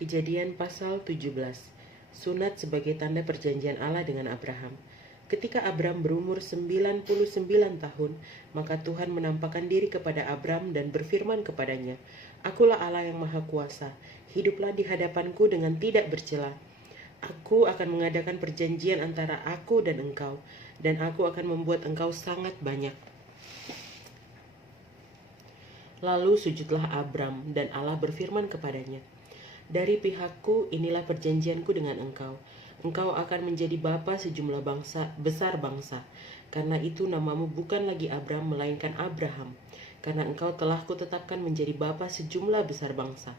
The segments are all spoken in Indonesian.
Kejadian pasal 17. Sunat sebagai tanda perjanjian Allah dengan Abraham. Ketika Abram berumur 99 tahun, maka Tuhan menampakkan diri kepada Abram dan berfirman kepadanya, "Akulah Allah yang Maha Kuasa, hiduplah di hadapanku dengan tidak bercela. Aku akan mengadakan perjanjian antara aku dan engkau, dan aku akan membuat engkau sangat banyak." Lalu sujudlah Abram, dan Allah berfirman kepadanya, "Dari pihakku inilah perjanjianku dengan engkau. Engkau akan menjadi bapa sejumlah besar bangsa. Karena itu namamu bukan lagi Abram melainkan Abraham. Karena engkau telah kutetapkan menjadi bapa sejumlah besar bangsa.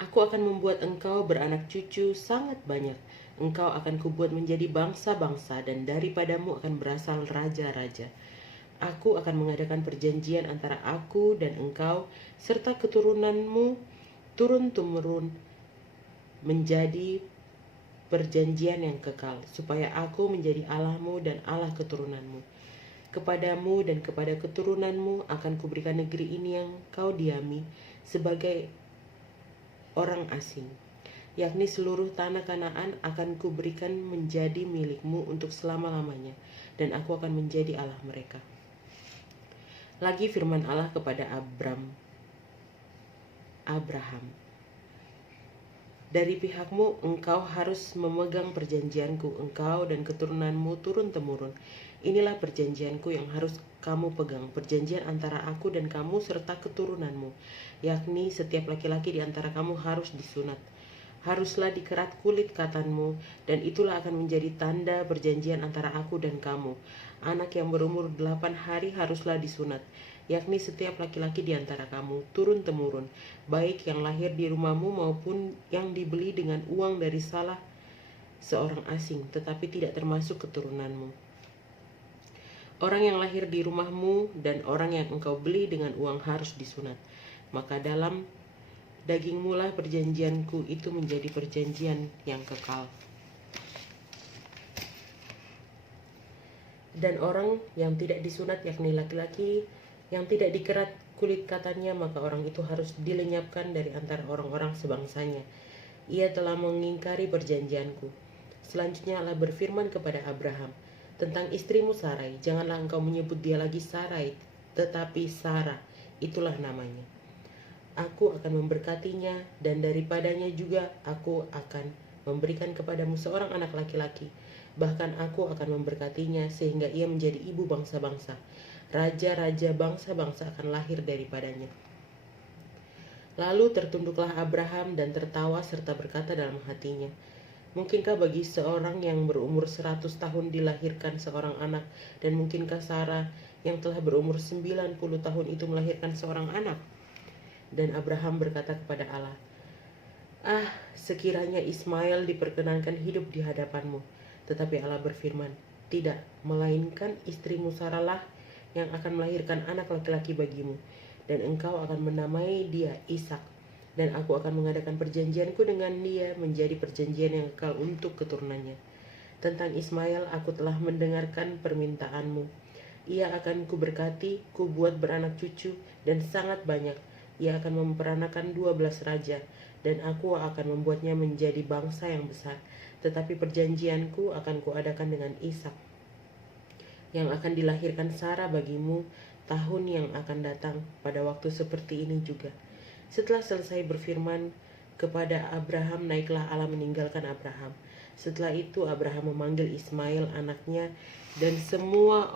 Aku akan membuat engkau beranak cucu sangat banyak. Engkau akan kubuat menjadi bangsa-bangsa dan daripadamu akan berasal raja-raja. Aku akan mengadakan perjanjian antara aku dan engkau serta keturunanmu turun-temurun menjadi perjanjian yang kekal, supaya aku menjadi Allahmu dan Allah keturunanmu. Kepadamu dan kepada keturunanmu akan kuberikan negeri ini yang kau diami sebagai orang asing, yakni seluruh tanah Kanaan akan kuberikan menjadi milikmu untuk selama-lamanya, dan aku akan menjadi Allah mereka." Lagi firman Allah kepada Abraham, "Dari pihakmu engkau harus memegang perjanjianku, engkau dan keturunanmu turun-temurun. Inilah perjanjianku yang harus kamu pegang, perjanjian antara aku dan kamu serta keturunanmu, yakni setiap laki-laki di antara kamu harus disunat. Haruslah dikerat kulit katanmu, dan itulah akan menjadi tanda perjanjian antara aku dan kamu. Anak yang berumur 8 hari haruslah disunat, yakni setiap laki-laki di antara kamu, turun-temurun, baik yang lahir di rumahmu maupun yang dibeli dengan uang dari salah seorang asing, tetapi tidak termasuk keturunanmu. Orang yang lahir di rumahmu dan orang yang engkau beli dengan uang harus disunat. Maka dalam dagingmu lah perjanjianku itu menjadi perjanjian yang kekal. Dan orang yang tidak disunat, yakni laki-laki yang tidak dikerat kulit katannya, maka orang itu harus dilenyapkan dari antara orang-orang sebangsanya. Ia telah mengingkari perjanjianku." Selanjutnya Allah berfirman kepada Abraham, "Tentang istrimu Sarai, janganlah engkau menyebut dia lagi Sarai, tetapi Sarah, itulah namanya. Aku akan memberkatinya, dan daripadanya juga aku akan memberikan kepadamu seorang anak laki-laki. Bahkan aku akan memberkatinya sehingga ia menjadi ibu bangsa-bangsa. Raja-raja bangsa-bangsa akan lahir daripadanya." Lalu tertunduklah Abraham dan tertawa serta berkata dalam hatinya, "Mungkinkah bagi seorang yang berumur 100 tahun dilahirkan seorang anak, dan mungkinkah Sarah yang telah berumur 90 tahun itu melahirkan seorang anak?" Dan Abraham berkata kepada Allah, sekiranya Ismail diperkenankan hidup di hadapanmu." Tetapi Allah berfirman, "Tidak, melainkan istrimu Sarah lah yang akan melahirkan anak laki-laki bagimu, dan engkau akan menamai dia Ishak, dan aku akan mengadakan perjanjianku dengan dia menjadi perjanjian yang kekal untuk keturunannya. Tentang Ismail aku telah mendengarkan permintaanmu. Ia akan kuberkati, kubuat beranak cucu, dan sangat banyak. Ia akan memperanakan 12 raja, dan aku akan membuatnya menjadi bangsa yang besar. Tetapi perjanjianku akan kuadakan dengan Ishak, yang akan dilahirkan Sarah bagimu tahun yang akan datang pada waktu seperti ini juga." Setelah selesai berfirman kepada Abraham, naiklah Allah meninggalkan Abraham. Setelah itu Abraham memanggil Ismail anaknya dan semua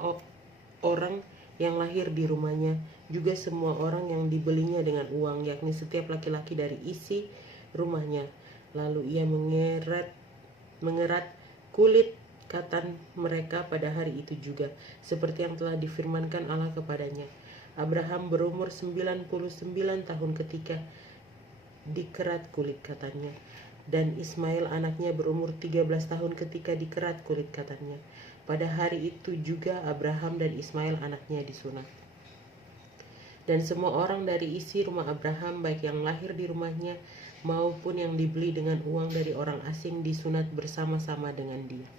orang yang lahir di rumahnya, juga semua orang yang dibelinya dengan uang, yakni setiap laki-laki dari isi rumahnya. Lalu ia mengerat kulit katan mereka pada hari itu juga, seperti yang telah difirmankan Allah kepadanya. Abraham berumur 99 tahun ketika dikerat kulit katannya, dan Ismail anaknya berumur 13 tahun ketika dikerat kulit katannya. Pada hari itu juga Abraham dan Ismail anaknya disunat. Dan semua orang dari isi rumah Abraham, baik yang lahir di rumahnya maupun yang dibeli dengan uang dari orang asing, disunat bersama-sama dengan dia.